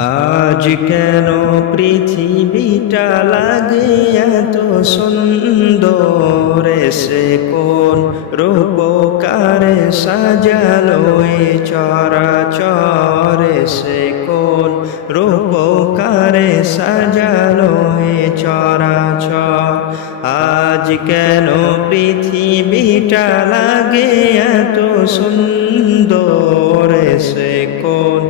আজ কেন পৃথিবীটা লাগে এত সুন্দর, সে কোন রূপকারে সাজালো এ চরাচর, সে কোন রূপকারে সাজালো এ চরাচর। আজ কেন পৃথিবীটা লাগে এত সুন্দর, সে কোন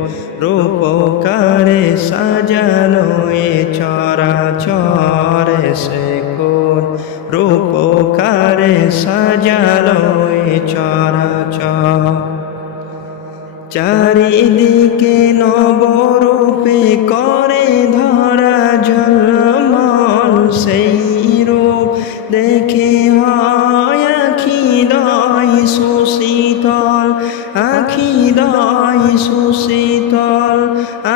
রূপকারে সাজালো এ চরাচর, সে কোন রূপকারে সাজালো এ চরাচর। চারিদিকে নবরূপে করে ধরা ঝলমল, সেই রূপ দেখে হয় আখি দয় সুশীতল, আখি দয় সুশীতল,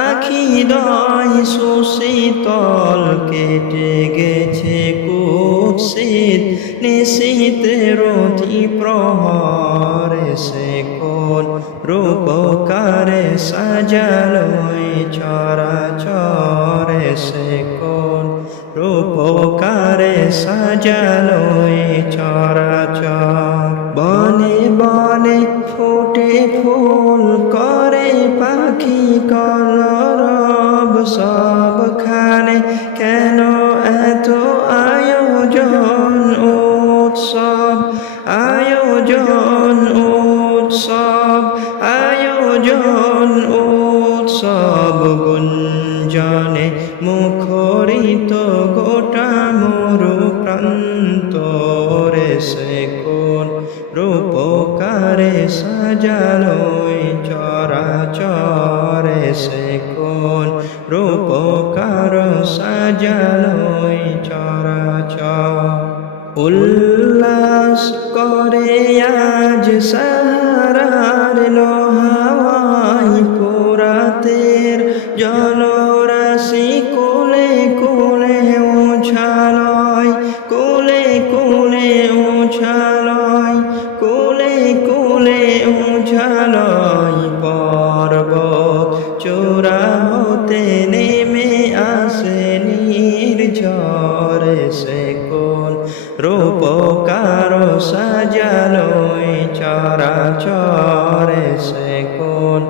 আখি দয় সুশীতল। কেটে গেছে কুৎসিত নিশীথের অতি প্রহর, সে কোন রূপকারে সাজালো এ চরাচর, সে কোন রূপকারে সাজালো এ চরাচর। বনে বনে ফোটে ফুল করে পাখি কলরব, সবখানে কেন এত আয়োজন উৎসব, আয়োজন উৎসব, আয়োজন উৎসব। গুঞ্জনে মুখরিত গোটা মরু প্রান্তরে, সে কোন রূপকারে সাজালো এ চরাচর, সে কোন রূপকার সাজালো এ চরাচর। উল্লাস করে আজ সাহারার লোহাওয়াই পুরাতের জলরাশি কুলে কুলে উছালয়, কুলে কুলে উছালয়, কুলে কুলে উছালয়। পর্বত চূড়া হতে নেমে আসে নির্ঝর, সে কোন রূপকার সাজালো এ চরাচর, সে কোন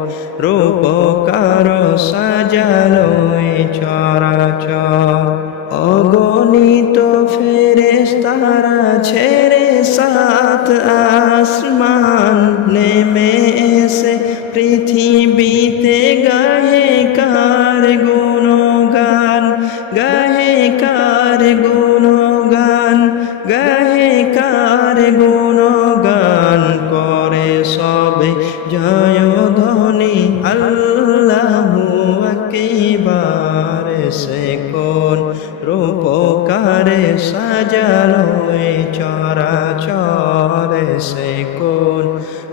রূপকার সাজালো এ চরাচর। অগণিত ফেরেশতারা ছেড়ে সাত আসমান নেমে এসে পৃথিবীতে গাহে কার গুণগান, গাহে কার গুণগান, গাহে কার গুণগান। করে সবে জয় ধ্বনি আল্লাহু আকবার, সে কোন রূপকারে সাজালো এ চরাচর, সে কোন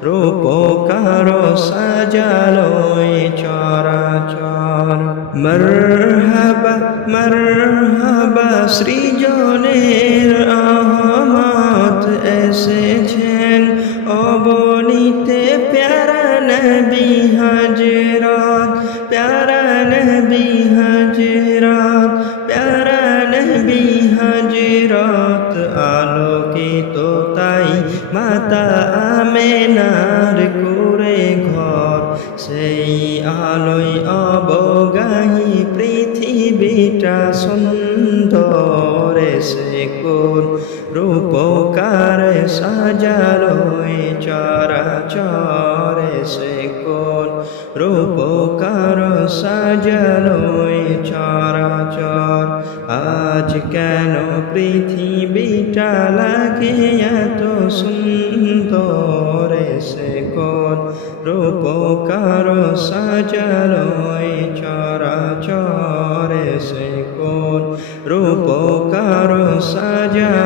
রূপকার সাজালো এ চরাচর। মরহবা মরহবা সৃজনের আহমদ এসেছেন অবনীতে প্যারা নবী হযরত, প্যারা নবী হযরত, প্যারা নবী হযরত। আলোকিত তাই মাতা আমেনার কুরে ঘর, সেই আলোয় অবগাহী পৃথিবীটা সুন্দর, সে কোন রূপকারে সাজালো এ চরাচর, সে কোন রূপকার সাজালো এ চরাচর। আজ কেন পৃথিবীটা লাগে এত সুন্দর, সে কোন রূপকার সাজালো এ চরাচর, সে কোন রূপকার সাজালো